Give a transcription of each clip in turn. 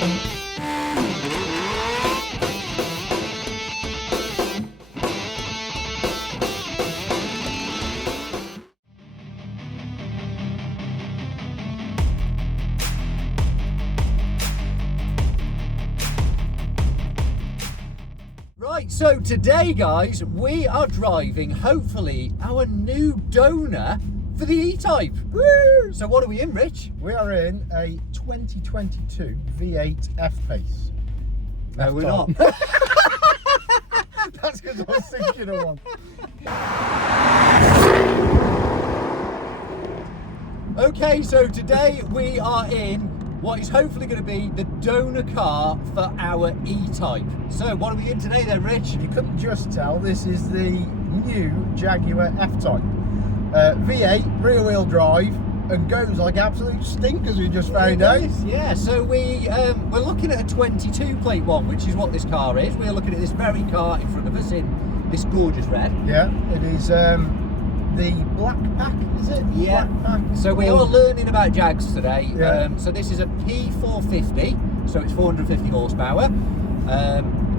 Right, so today, guys, we are driving, hopefully, our new donor for the E-Type. Woo! So what are we in, Rich? We are in a 2022 V8 F-Pace. No, we're not. That's because I was thinking of one. Okay, so today we are in what is hopefully going to be the donor car for our E-Type. So what are we in today then, Rich? You couldn't just tell, this is the new Jaguar F-Type. V8, rear wheel drive, and goes like absolute stinkers, we just found out. Yeah, so we're looking at a 22 plate one, which is what this car is. We're looking at this very car in front of us in this gorgeous red. Yeah, it is the black pack, is it? Yeah. Black pack. So we are learning about Jags today. Yeah. So this is a P450, so it's 450 horsepower.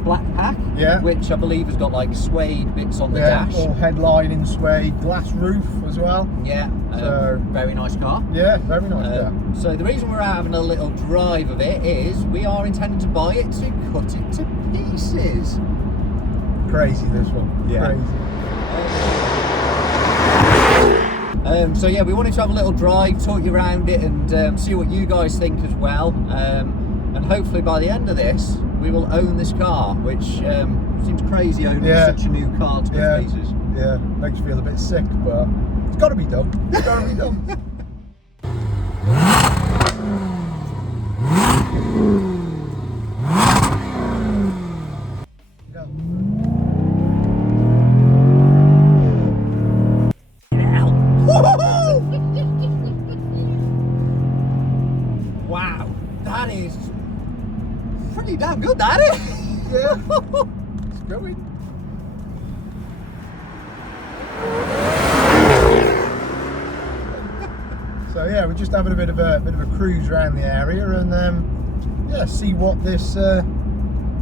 Black pack, yeah, which I believe has got like suede bits on the dash. All headline in suede, glass roof as well. Yeah, so very nice car. Yeah, very nice car. So the reason we're having a little drive of it is we are intending to buy it to cut it to pieces. Crazy, this one. Yeah. Crazy. So yeah, we wanted to have a little drive, talk you around it, and see what you guys think as well. And hopefully by the end of this, we will own this car, which seems crazy owning such a new car to pieces. Yeah, makes you feel a bit sick, but it's got to be done. It's got to be done. Wow, that is pretty damn good, that is. Yeah, it's going. So yeah, we're just having a bit of a cruise around the area and yeah, see what this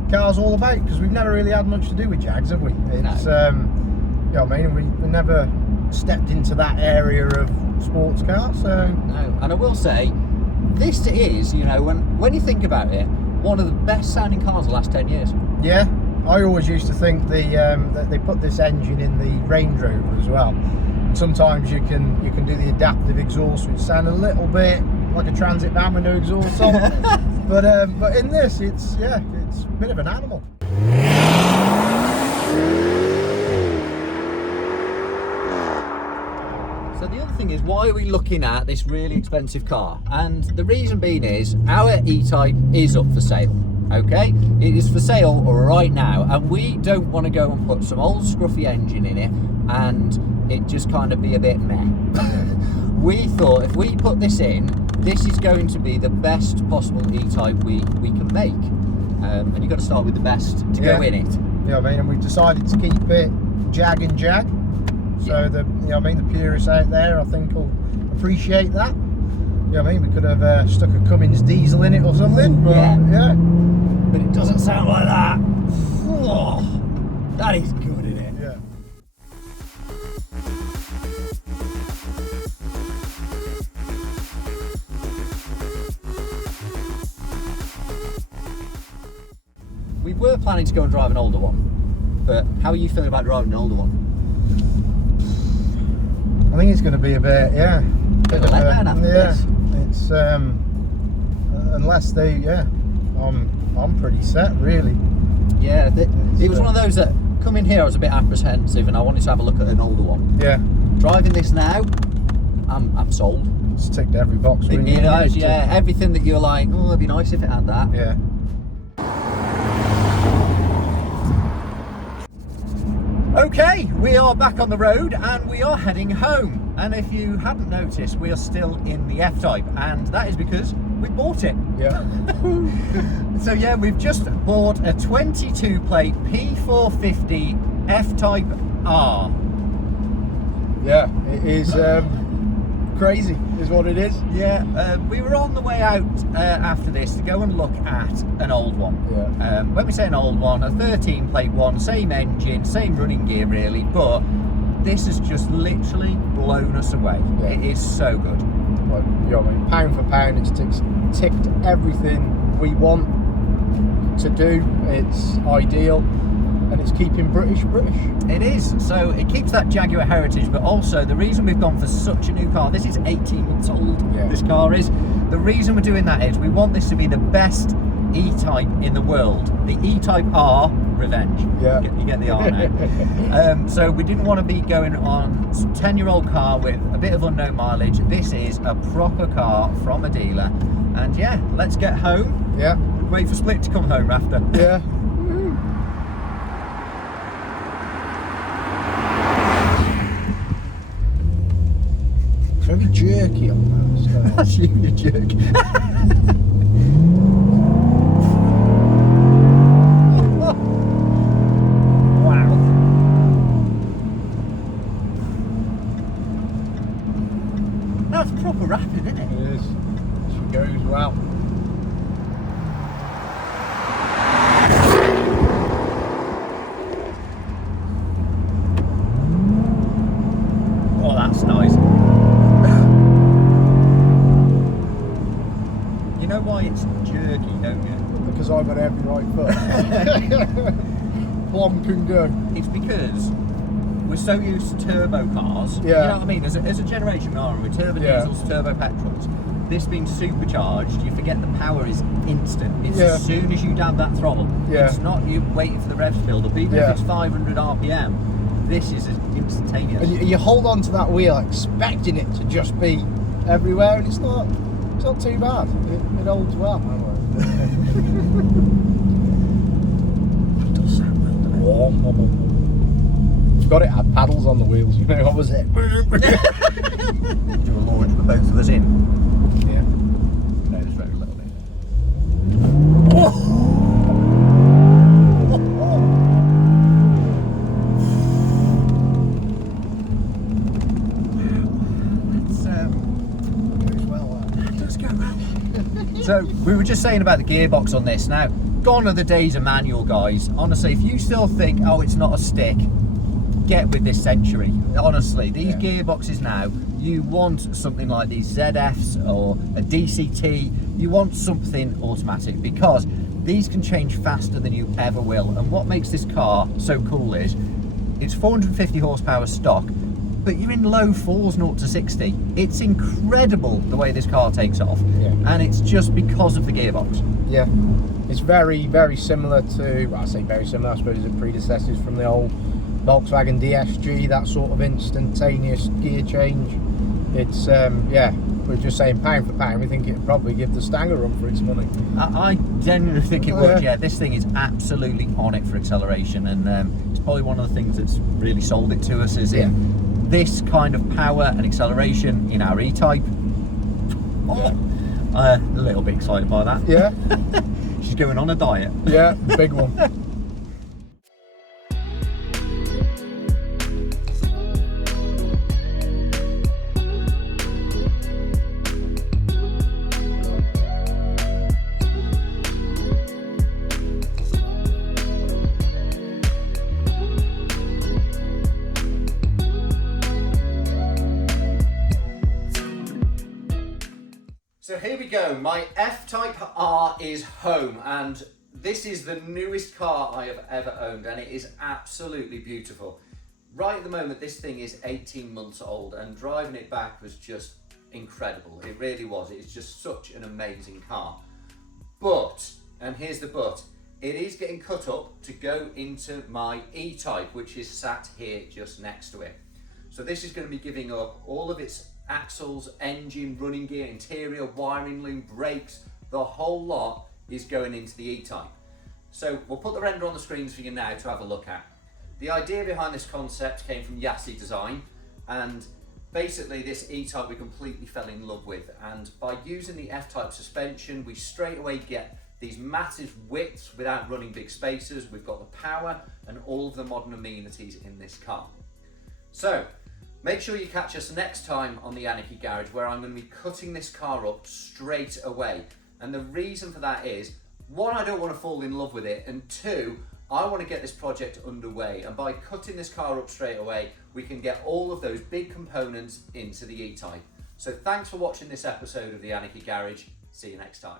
car's all about, because we've never really had much to do with Jags, have we? It's no. You know what I mean, we never stepped into that area of sports cars. So no, and I will say, this is, you know, when you think about it, one of the best sounding cars of the last 10 years. Yeah, I always used to think that they put this engine in the Range Rover as well. And sometimes you can do the adaptive exhaust, which sound a little bit like a transit van with no exhaust on. but in this, it's a bit of an animal. So the other thing is, why are we looking at this really expensive car? And the reason being is, our E-Type is up for sale, okay? It is for sale right now, and we don't want to go and put some old scruffy engine in it and it just kind of be a bit meh. We thought if we put this in, this is going to be the best possible E-Type we can make. And you've got to start with the best to go in it. Yeah, I mean, and we've decided to keep it Jag and Jag. So the the purists out there, I think, will appreciate that. You know what I mean? We could have stuck a Cummins diesel in it or something. But, yeah. But it doesn't sound like that. Oh, that is good, isn't it? Yeah. We were planning to go and drive an older one, but how are you feeling about driving an older one? I think it's going to be a bit, Bit of a letdown after this. It's unless they, I'm pretty set, really. Yeah, it was one of those that come in here, I was a bit apprehensive, and I wanted to have a look at an older one. Yeah. Driving this now, I'm sold. It's ticked every box. It is, yeah. Everything that you're like, oh, it'd be nice if it had that. Yeah. Okay, we are back on the road and we are heading home. And if you hadn't noticed, we are still in the F-Type, and that is because we bought it. Yeah. So yeah, we've just bought a 22 plate P450 F-Type R. Yeah, it is crazy is what it is. Yeah, we were on the way out after this to go and look at an old one. Yeah. When we say an old one, a 13 plate one, same engine, same running gear really, but this has just literally blown us away. Yeah. It is so good. Like, you know, I mean, pound for pound, it's ticked everything we want to do. It's ideal, and it's keeping British. It is. So it keeps that Jaguar heritage, but also the reason we've gone for such a new car, this is 18 months old, Yeah. this car is. The reason we're doing that is we want this to be the best E-Type in the world. The E-Type R, revenge. Yeah. You get the R now. So we didn't want to be going on some 10-year-old car with a bit of unknown mileage. This is a proper car from a dealer. And yeah, let's get home. Yeah. Wait for Split to come home after. Yeah. Very jerky on that stuff. That's you jerk. Wow. That's proper rapid, isn't it? It is. She goes well. Oh, that's nice. You know why it's jerky, don't you? Because I've got every right foot. Plonk and go. It's because we're so used to turbo cars. Yeah. You know what I mean? As a generation we are with turbo Yeah. diesels, turbo petrols. This being supercharged, you forget the power is instant. It's Yeah. as soon as you dab that throttle. Yeah. It's not you waiting for the revs to build up. Even Yeah. if it's 500 RPM, this is instantaneous. And you hold on to that wheel expecting it to just be everywhere, and it's not too bad. It holds well. It does sound well, doesn't it? You've got it had paddles on the wheels, you know, what was it? Do a launch with both of us in. Yeah. No, there's very little in. Goes well, That does go well. So we were just saying about the gearbox on this. Now, gone are the days of manual, guys. Honestly, if you still think, oh, it's not a stick, get with this century. Honestly, these gearboxes now, you want something like these ZFs or a DCT. You want something automatic because these can change faster than you ever will. And what makes this car so cool is it's 450 horsepower stock, but you're in low fours, 0 to 60. It's incredible the way this car takes off, and it's just because of the gearbox. Yeah, it's very, very similar to, well, I say very similar, I suppose it predecessors from the old Volkswagen DSG, that sort of instantaneous gear change. It's, yeah, we're just saying pound for pound, we think it'd probably give the Stang a run for its money. I genuinely think it would, yeah. This thing is absolutely on it for acceleration, and it's probably one of the things that's really sold it to us is in this kind of power and acceleration in our E-Type. Oh, a little bit excited by that. Yeah. She's going on a diet. Yeah, big one. So here we go, my F-Type R is home, and this is the newest car I have ever owned, and it is absolutely beautiful. Right at the moment, this thing is 18 months old, and driving it back was just incredible. It really was. It's just such an amazing car. But, and here's the but, it is getting cut up to go into my E-Type, which is sat here just next to it. So this is going to be giving up all of its axles, engine, running gear, interior, wiring loom, brakes, the whole lot is going into the E-Type. So we'll put the render on the screens for you now to have a look at. The idea behind this concept came from Yassi Design, and basically this E-Type we completely fell in love with, and by using the F-Type suspension we straight away get these massive widths without running big spaces. We've got the power and all of the modern amenities in this car. So Make sure you catch us next time on the Anarchy Garage, where I'm going to be cutting this car up straight away. And the reason for that is, one, I don't want to fall in love with it, and two, I want to get this project underway. And by cutting this car up straight away, we can get all of those big components into the E-Type. So thanks for watching this episode of the Anarchy Garage. See you next time.